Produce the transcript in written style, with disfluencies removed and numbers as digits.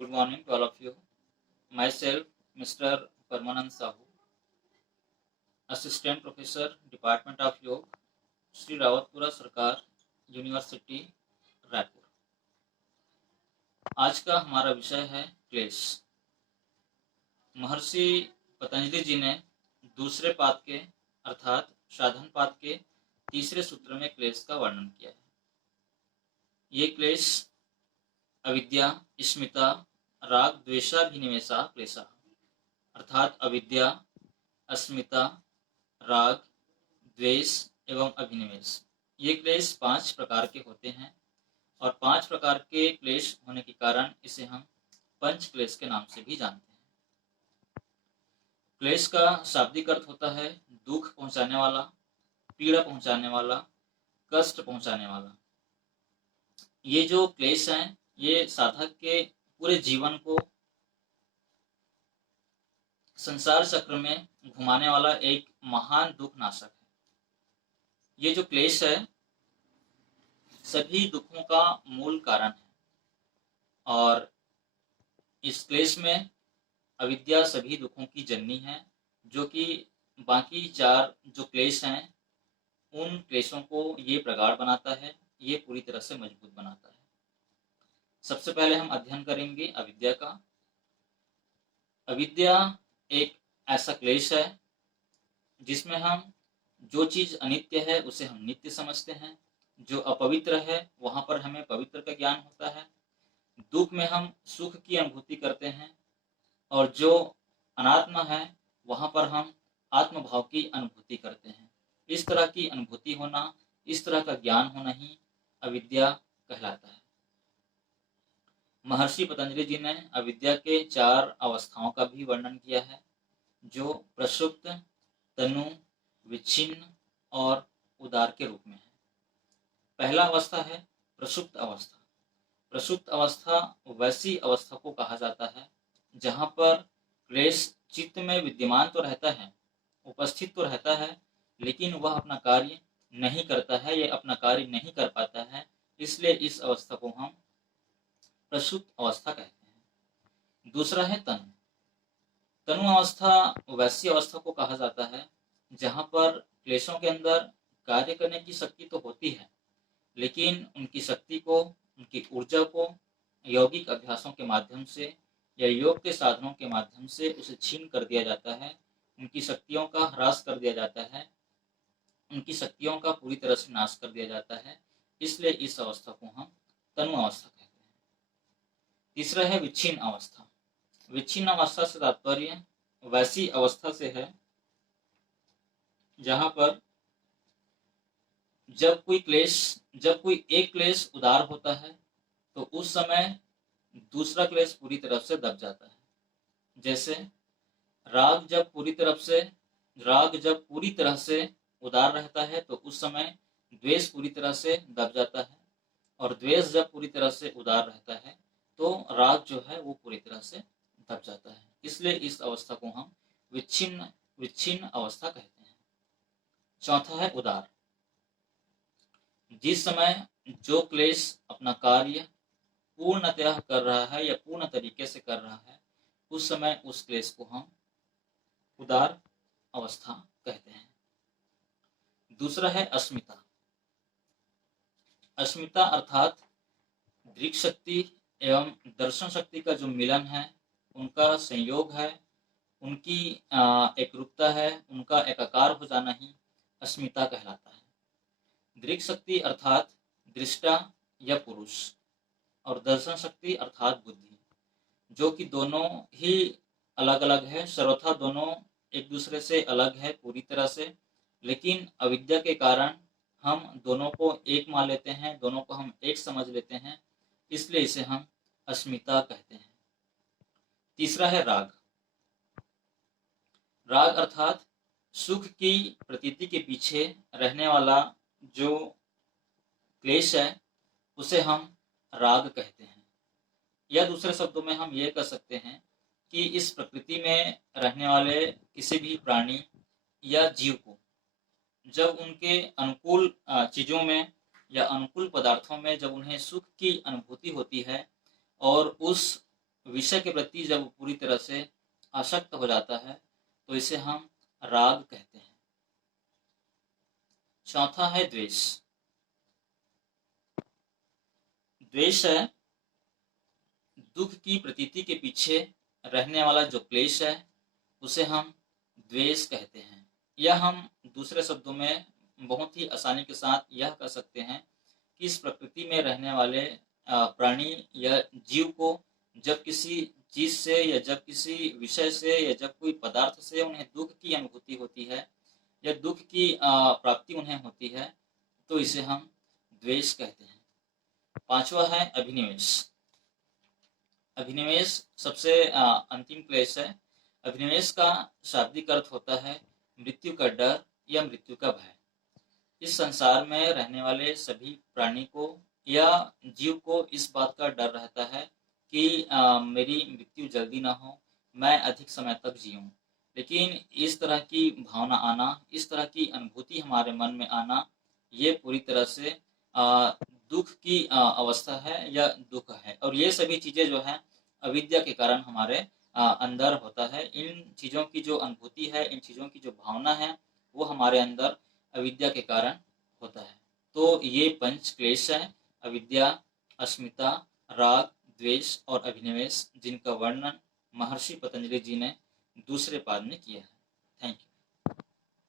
Good morning to all of you. Myself, Mr. Parmanand Sahu, Assistant Professor, Department of Yoga, Sri Rawatpura Sarkar, university Raipur. आज का हमारा विषय है क्लेश। महर्षि पतंजलि जी ने दूसरे पाद के अर्थात साधन पाद के तीसरे सूत्र में क्लेश का वर्णन किया है। ये क्लेश अविद्या, स्मिता, राग, द्वेषाभिनिवेशा क्लेशा अर्थात अविद्या, अस्मिता, राग, द्वेष एवं अभिनिवेश, ये क्लेश 5 प्रकार के होते हैं और 5 प्रकार के क्लेश होने के कारण इसे हम पंच क्लेश के नाम से भी जानते हैं। क्लेश का शाब्दिक अर्थ होता है दुख पहुंचाने वाला, पीड़ा पहुंचाने वाला, कष्ट पहुंचाने वाला। ये जो क्लेश हैं ये साधक के पूरे जीवन को संसार चक्र में घुमाने वाला एक महान दुख नाशक है। ये जो क्लेश है सभी दुखों का मूल कारण है और इस क्लेश में अविद्या सभी दुखों की जननी है, जो कि बाकी 4 जो क्लेश हैं उन क्लेशों को ये प्रगाढ़ बनाता है, ये पूरी तरह से मजबूत बनाता है। सबसे पहले हम अध्ययन करेंगे अविद्या का। अविद्या एक ऐसा क्लेश है जिसमें हम जो चीज अनित्य है उसे हम नित्य समझते हैं, जो अपवित्र है वहां पर हमें पवित्र का ज्ञान होता है, दुख में हम सुख की अनुभूति करते हैं और जो अनात्मा है वहां पर हम आत्मभाव की अनुभूति करते हैं। इस तरह की अनुभूति होना, इस तरह का ज्ञान होना ही अविद्या कहलाता है। महर्षि पतंजलि जी ने अविद्या के 4 अवस्थाओं का भी वर्णन किया है, जो प्रसुप्त, तनु, विच्छिन्न और उदार के रूप में है। पहला अवस्था है प्रसुप्त अवस्था। प्रसुप्त अवस्था वैसी अवस्था को कहा जाता है जहां पर क्लेश चित्त में विद्यमान तो रहता है, उपस्थित तो रहता है, लेकिन वह अपना कार्य नहीं करता है, यह अपना कार्य नहीं कर पाता है, इसलिए इस अवस्था को हम प्रसुप्त अवस्था कहते हैं। दूसरा है तनु। तनु अवस्था वैसी अवस्था को कहा जाता है जहां पर क्लेशों के अंदर कार्य करने की शक्ति तो होती है, लेकिन उनकी शक्ति को, उनकी ऊर्जा को यौगिक अभ्यासों के माध्यम से या योग के साधनों के माध्यम से उसे छीन कर दिया जाता है, उनकी शक्तियों का ह्रास कर दिया जाता है, उनकी शक्तियों का पूरी तरह से नाश कर दिया जाता है, इसलिए इस अवस्था को हम तनु अवस्था कहते हैं। तीसरा है विच्छिन्न अवस्था। विच्छिन्न अवस्था से तात्पर्य वैसी अवस्था से है जहां पर जब कोई एक क्लेश उदार होता है तो उस समय दूसरा क्लेश पूरी तरफ से दब जाता है। जैसे राग जब पूरी तरह से उदार रहता है तो उस समय द्वेष पूरी तरह से दब जाता है, और द्वेष जब पूरी तरह से उदार रहता है तो राग जो है वो पूरी तरह से दब जाता है, इसलिए इस अवस्था को हम विच्छिन्न अवस्था कहते हैं। चौथा है उदार। जिस समय जो क्लेश अपना कार्य पूर्णतः कर रहा है या पूर्ण तरीके से कर रहा है, उस समय उस क्लेश को हम उदार अवस्था कहते हैं। दूसरा है अस्मिता। अस्मिता अर्थात दृक् शक्ति एवं दर्शन शक्ति का जो मिलन है, उनका संयोग है, उनकी एकरूपता है, उनका एकाकार हो जाना ही अस्मिता कहलाता है। दृक् शक्ति अर्थात दृष्टा या पुरुष, और दर्शन शक्ति अर्थात बुद्धि, जो कि दोनों ही अलग अलग है, सर्वथा दोनों एक दूसरे से अलग है पूरी तरह से, लेकिन अविद्या के कारण हम दोनों को एक मान लेते हैं, दोनों को हम एक समझ लेते हैं, इसलिए इसे हम अस्मिता कहते हैं। तीसरा है राग। राग अर्थात सुख की प्रतीति के पीछे रहने वाला जो क्लेश है उसे हम राग कहते हैं। या दूसरे शब्दों में हम ये कह सकते हैं कि इस प्रकृति में रहने वाले किसी भी प्राणी या जीव को जब उनके अनुकूल चीजों में या अनुकूल पदार्थों में जब उन्हें सुख की अनुभूति होती है और उस विषय के प्रति जब पूरी तरह से आसक्त हो जाता है तो इसे हम राग कहते हैं। चौथा है द्वेष। द्वेष है दुख की प्रतीति के पीछे रहने वाला जो क्लेश है, उसे हम द्वेष कहते हैं। यह हम दूसरे शब्दों में बहुत ही आसानी के साथ यह कह सकते हैं कि इस प्रकृति में रहने वाले प्राणी या जीव को जब किसी चीज से या जब किसी विषय से या जब कोई पदार्थ से उन्हें दुख की अनुभूति होती है या दुख की प्राप्ति उन्हें होती है, तो इसे हम द्वेष कहते हैं। पांचवा है अभिनिवेश। अभिनिवेश सबसे अंतिम क्लेश है। अभिनिवेश का शाब्दिक अर्थ होता है मृत्यु का डर या मृत्यु का भय। इस संसार में रहने वाले सभी प्राणी को या जीव को इस बात का डर रहता है कि मेरी मृत्यु जल्दी ना हो, मैं अधिक समय तक जीऊं। लेकिन इस तरह की भावना आना, इस तरह की अनुभूति हमारे मन में आना, ये पूरी तरह से दुख की अवस्था है या दुख है। और ये सभी चीजें जो है अविद्या के कारण हमारे अंदर होता है। इन चीजों की जो अनुभूति है, इन चीजों की जो भावना है, वो हमारे अंदर अविद्या के कारण होता है। तो ये पंच क्लेश है, अविद्या, अस्मिता, राग, द्वेष और अभिनिवेश, जिनका वर्णन महर्षि पतंजलि जी ने दूसरे पाद में किया है। Thank you.